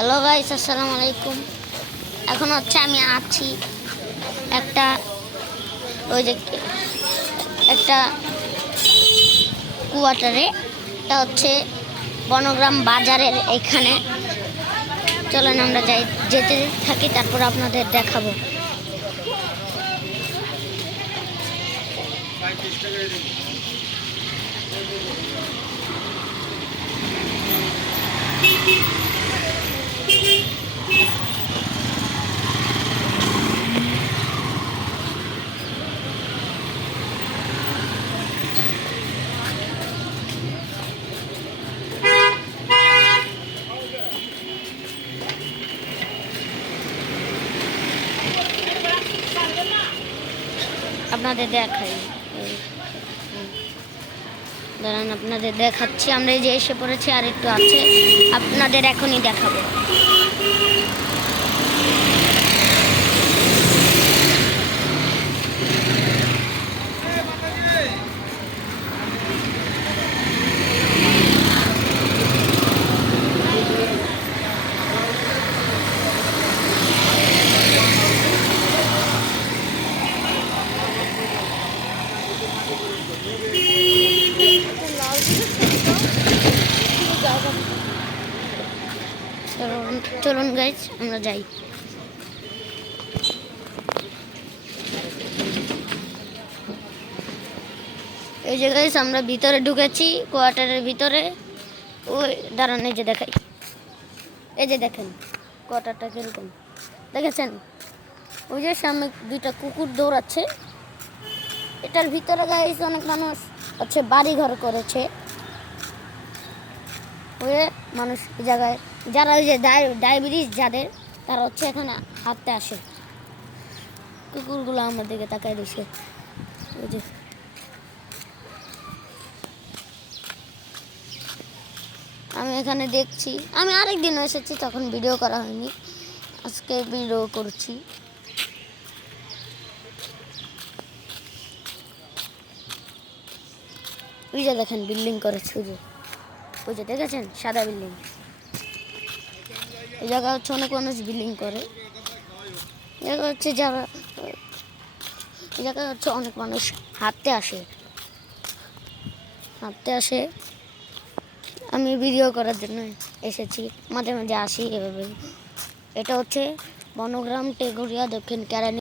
Hello guys, আসসালামু আলাইকুম। এখন হচ্ছে আমি আছি একটা ওই যে একটা কোয়ার্টারে। এটা হচ্ছে বনগ্রাম বাজারের এখানে। চলেন আমরা যেতে থাকি, তারপর আপনাদের দেখাবো। আপনাদের দেখাই, দাঁড়ান আপনাদের দেখাচ্ছি। আমরা এই যে এসে পড়েছি, আর একটু আছে, আপনাদের এখনই দেখাবো। চলুন গাইস, আমরা যাই। এই যে গাইস, আমরা ভিতরে ঢুকেছি, কোয়ার্টারের ভিতরে। ওই দাঁড়ান, এই যে দেখাই, এই যে দেখেন কোয়ার্টারটা কিরকম দেখেছেন। ওই যে সামনে দুইটা কুকুর দৌড়াচ্ছে। এটার ভিতরে গাইস অনেক মানুষ হচ্ছে বাড়ি ঘর করেছে। ওই মানুষ এই জায়গায় যারা ওই যে ডায়াবেটিস যাদের, তারা হচ্ছে এখানে হাঁটতে আসে। কুকুরগুলো আমার দিকে তাকায় দিছে। ওই যে আমি এখানে দেখছি, আমি আরেকদিন এসেছি, তখন ভিডিও করা হয়নি, আজকে ভিডিও করছি। ওই যে দেখেন বিল্ডিং করেছে, ওই যে দেখেছেন সাদা বিল্ডিং। এই জায়গা হচ্ছে অনেক মানুষ বিল্ডিং করে। জায়গা হচ্ছে যারা এই জায়গায় হচ্ছে অনেক মানুষ হাঁটতে আসে। আমি ভিডিও করার জন্য এসেছি, মাঝে মাঝে আসি এভাবে। এটা হচ্ছে বনগ্রাম টেগুরিয়া দক্ষিণ কেরানী।